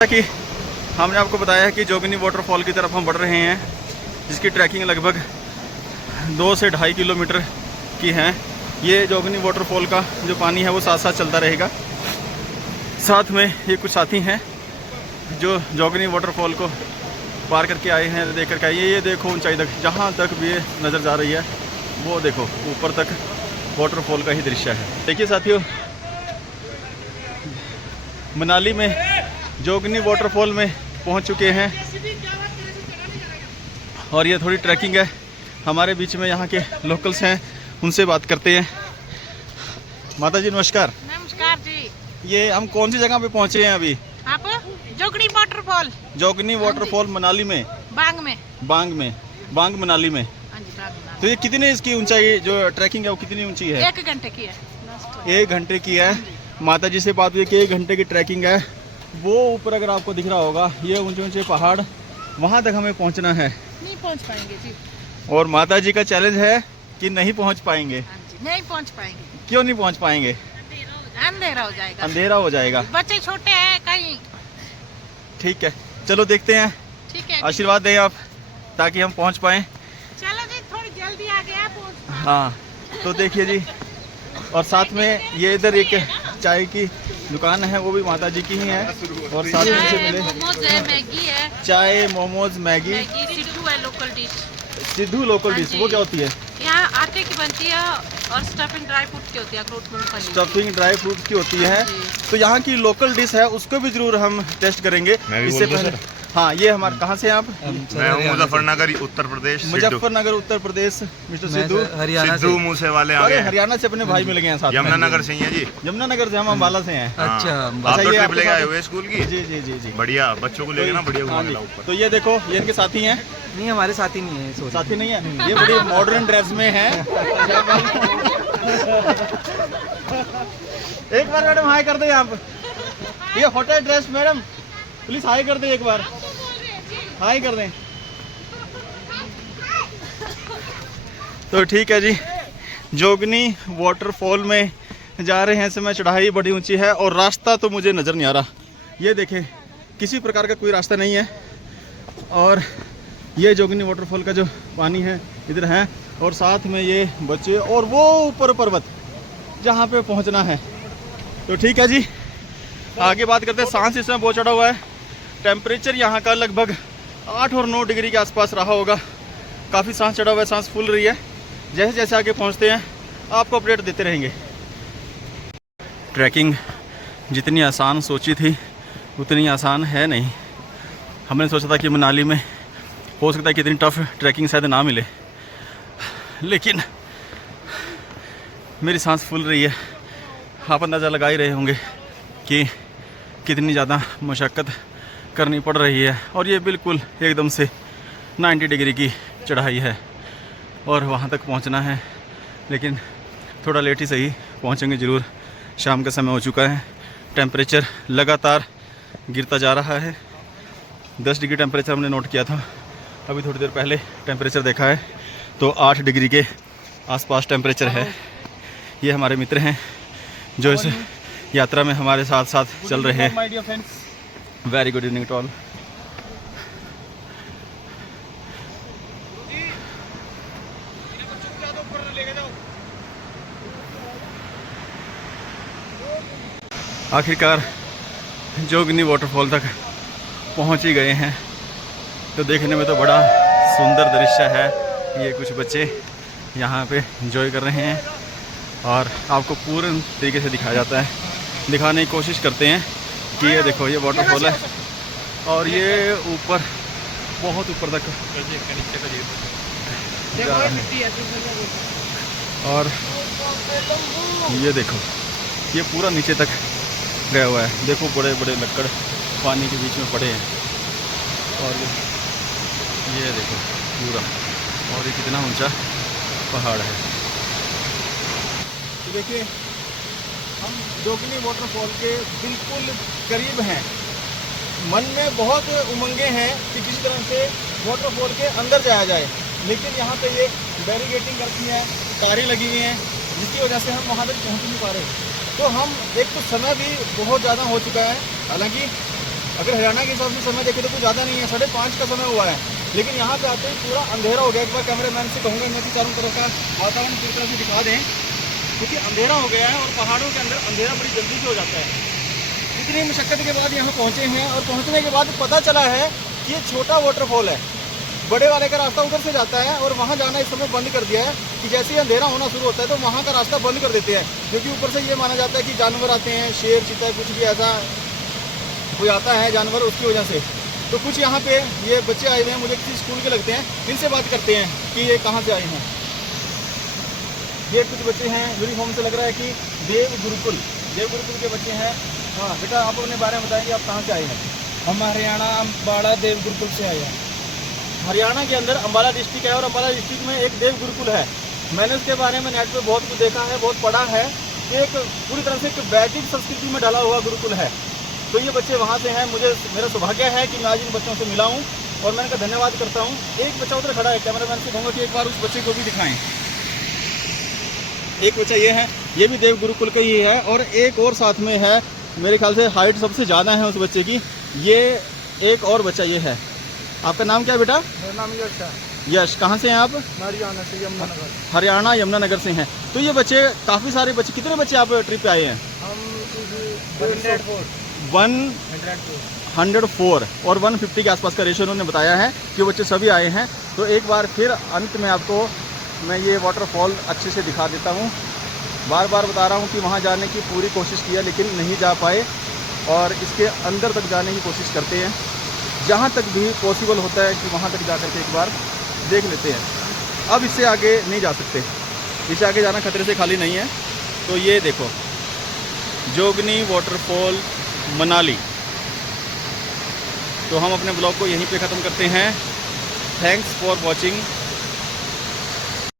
कि हमने आपको बताया है कि जोगिनी वाटरफॉल की तरफ हम बढ़ रहे हैं, जिसकी ट्रैकिंग लगभग 2 से 2.5 किलोमीटर की है। ये जोगिनी वाटरफॉल का जो पानी है वो साथ साथ चलता रहेगा। साथ में ये कुछ साथी हैं जो जोगिनी वाटरफॉल को पार करके आए हैं, देख करके आए। ये देखो ऊंचाई तक, जहाँ तक भी ये नज़र जा रही है वो देखो ऊपर तक वाटरफॉल का ही दृश्य है। देखिए साथियों, मनाली में जोगिनी वाटरफॉल में पहुंच चुके हैं और ये थोड़ी ट्रैकिंग है। हमारे बीच में यहाँ के लोकल्स हैं, उनसे बात करते हैं। माता जी नमस्कार। नमस्कार जी। ये हम कौन सी जगह पे पहुँचे हैं अभी? आप जोगिनी वाटरफॉल। जोगिनी वाटरफॉल मनाली में, बांग मनाली में। हाँ जी, बांग। तो ये कितनी इसकी ऊंचाई जो ट्रैकिंग है वो कितनी ऊंची है? 1 घंटे की है। 1 घंटे की है। माता जी से बात हुई कि 1 घंटे की ट्रैकिंग है। वो ऊपर अगर आपको दिख रहा होगा ये ऊंचे ऊंचे पहाड़, वहाँ तक हमें पहुँचना है। नहीं पहुँच पाएंगे जी। और माता जी का चैलेंज है कि नहीं पहुँच पाएंगे। हाँ जी, नहीं पहुँच पाएंगे। क्यों नहीं पहुँच पाएंगे? अंधेरा हो जाएगा। अंधेरा हो जाएगा। बच्चे छोटे हैं कहीं। ठीक है, चलो देखते हैं। ठीक है, आशीर्वाद दें आप ताकि हम पहुँच पाएँ। चलो जी, थोड़ी जल्दी आ गया पहुँच। हाँ, तो देखिए जी, और साथ में ये इधर एक चाय की दुकान है, वो भी माता जी की ही है। और साथ में से मिले मोमोज है, मैगी है। चाय, मोमोज, मैगी। सिद्धू है local dish. Sidhu local dish, वो क्या होती है? यहाँ आटे की बनती है और स्टफिंग ड्राई फ्रूट की होती है, अखरोट मूंगफली। स्टफिंग ड्राई फ्रूट की होती है। तो यहाँ की लोकल डिश है, उसको भी जरूर हम टेस्ट करेंगे। इससे पहले हाँ, ये हमारे कहाँ से हैं आप? मैं हूँ मुजफ्फरनगर, उत्तर प्रदेश। मुजफ्फरनगर उत्तर प्रदेश। मिस्टर सिद्धू हरियाणा सिद्धू मूसे वाले आ अरे गए। हरियाणा से अपने भाई मिल गए हैं साथ में। यमुनानगर से ही है जी। यमुनानगर से, हम अम्बाला से हैं। अच्छा, आप तो ये ट्रिप आपके लेके आए साथ- हुए स्कूल की। जी जी जी जी। बढ़िया, बच्चों को लेके ना बढ़िया हाँ घुमा जी। के ऊपर। तो ये देखो, ये इनके साथी हैं। नहीं हमारे साथी नहीं है, सॉरी। साथी नहीं है, ये बड़ी मॉडर्न ड्रेस में है। एक बार मैडम हाई कर दे आप। ये hotel dress madam, please high कर दे, एक बार हाई कर दें। तो ठीक है जी, जोगिनी वाटरफॉल में जा रहे हैं। समय चढ़ाई बड़ी ऊंची है और रास्ता तो मुझे नज़र नहीं आ रहा। ये देखें, किसी प्रकार का कोई रास्ता नहीं है। और ये जोगिनी वाटरफॉल का जो पानी है इधर है, और साथ में ये बच्चे और वो ऊपर पर्वत जहाँ पे पहुँचना है। तो ठीक है जी, आगे बात करते हैं। सांस इसमें बहुत चढ़ा हुआ है। टेम्परेचर यहाँ का लगभग 8 और 9 डिग्री के आसपास रहा होगा। काफ़ी सांस चढ़ा हुआ है, सांस फूल रही है। जैसे जैसे आगे पहुँचते हैं आपको अपडेट देते रहेंगे। ट्रैकिंग जितनी आसान सोची थी उतनी आसान है नहीं। हमने सोचा था कि मनाली में हो सकता है कि इतनी टफ ट्रैकिंग शायद ना मिले, लेकिन मेरी सांस फूल रही है। आप अंदाज़ा लगा ही रहे होंगे कि कितनी ज़्यादा मशक्क़त करनी पड़ रही है। और ये बिल्कुल एकदम से 90 डिग्री की चढ़ाई है और वहाँ तक पहुँचना है, लेकिन थोड़ा लेट ही सही पहुँचेंगे ज़रूर। शाम का समय हो चुका है, टेम्परेचर लगातार गिरता जा रहा है। 10 डिग्री टेम्परेचर हमने नोट किया था, अभी थोड़ी देर पहले टेम्परेचर देखा है तो 8 डिग्री के आसपास टेम्परेचर है। ये हमारे मित्र हैं जो इस यात्रा में हमारे साथ साथ चल रहे हैं। Very good evening to all. आखिरकार जोगिनी वाटरफॉल तक पहुंच ही गए हैं। तो देखने में तो बड़ा सुंदर दृश्य है। ये कुछ बच्चे यहाँ पे एंजॉय कर रहे हैं और आपको पूर्ण तरीके से दिखाया जाता है। दिखाने की कोशिश करते हैं कि ये देखो, ये वाटरफॉल है और ये ऊपर, बहुत ऊपर तक जा रहा है। और ये देखो, ये पूरा नीचे तक गया हुआ है। देखो बड़े बड़े लक्कड़ पानी के बीच में पड़े हैं। और ये देखो पूरा, और ये कितना ऊंचा पहाड़ है। तो देखिए, हम जोगिनी वाटरफॉल के बिल्कुल करीब हैं। मन में बहुत उमंगे हैं कि किसी तरह से वाटरफॉल के अंदर जाया जाए, लेकिन यहाँ पे ये बैरिकेडिंग रखी है, तारें लगी हुई हैं, जिसकी वजह से हम वहाँ तक पहुँच नहीं पा रहे। तो हम एक तो समय भी बहुत ज़्यादा हो चुका है, हालांकि अगर हरियाणा के हिसाब से समय देखें तो कुछ ज़्यादा नहीं है, 5:30 का समय हुआ है, लेकिन यहाँ पे आते ही पूरा अंधेरा हो गया। एक बार कैमरामैन से कहूँगा मैं कि चारों तरफ का वातावरण पूरी तरह से दिखा दें, क्योंकि अंधेरा हो गया है और पहाड़ों के अंदर अंधेरा बड़ी जल्दी से हो जाता है। इतनी मशक्क़त के बाद यहाँ पहुँचे हैं और पहुँचने के बाद पता चला है कि ये छोटा वाटरफॉल है, बड़े वाले का रास्ता उधर से जाता है और वहाँ जाना इस समय बंद कर दिया है कि जैसे ही अंधेरा होना शुरू होता है तो वहाँ का रास्ता बंद कर देते हैं, क्योंकि ऊपर से ये माना जाता है कि जानवर आते हैं, शेर चीता कुछ भी ऐसा कोई आता है जानवर, उसकी वजह से। तो कुछ यहाँ पे ये बच्चे आए हुए हैं, मुझे किसी स्कूल के लगते हैं, इनसे बात करते हैं कि ये कहाँ से आए हैं। ये कुछ बच्चे हैं, यूनिफॉर्म से लग रहा है कि देव गुरुकुल के बच्चे हैं। हाँ बेटा, आप अपने बारे में बताएंगे, आप कहाँ से आए हैं? हम हरियाणा अम्बाड़ा देव गुरुकुल से आए हैं। हरियाणा के अंदर अम्बाला डिस्ट्रिक्ट है और अम्बाला डिस्ट्रिक्ट में एक देव गुरुकुल है। मैंने उसके बारे में नेट पे बहुत कुछ देखा है, बहुत पढ़ा है। एक पूरी तरह से एक वैदिक संस्कृति में ढला हुआ गुरुकुल है। तो ये बच्चे वहाँ से हैं। मेरा सौभाग्य है कि मैं आज इन बच्चों से मिला हूँ और मैं इनका धन्यवाद करता हूँ। एक बच्चा उधर खड़ा है, कैमरामैन से कहूँगा कि एक बार उस बच्चे को भी दिखाएँ। एक बच्चा ये है, ये भी देव गुरुकुल का ही है और एक और साथ में है, मेरे ख्याल से हाइट सबसे ज़्यादा है उस बच्चे की। ये एक और बच्चा ये है। आपका नाम क्या है बेटा? मेरा नाम यश है। यश, कहाँ से हैं आप? हरियाणा से, यमुनानगर। हरियाणा यमुनानगर से हैं। तो ये बच्चे, काफ़ी सारे बच्चे, कितने बच्चे आप ट्रिप पे आए हैं? हम 104 104 और 150 के आसपास का रेशो उन्होंने बताया है कि बच्चे सभी आए हैं। तो एक बार फिर अंत में आपको मैं ये वाटरफॉल अच्छे से दिखा देता हूँ। बार बार बता रहा हूँ कि वहाँ जाने की पूरी कोशिश किया लेकिन नहीं जा पाए और इसके अंदर तक जाने की कोशिश करते हैं, जहाँ तक भी पॉसिबल होता है कि वहाँ तक जा कर के एक बार देख लेते हैं। अब इससे आगे नहीं जा सकते, इससे आगे जाना खतरे से खाली नहीं है। तो ये देखो, जोगनी वाटरफॉल मनाली। तो हम अपने ब्लॉग को यहीं पे ख़त्म करते हैं। Thanks for watching.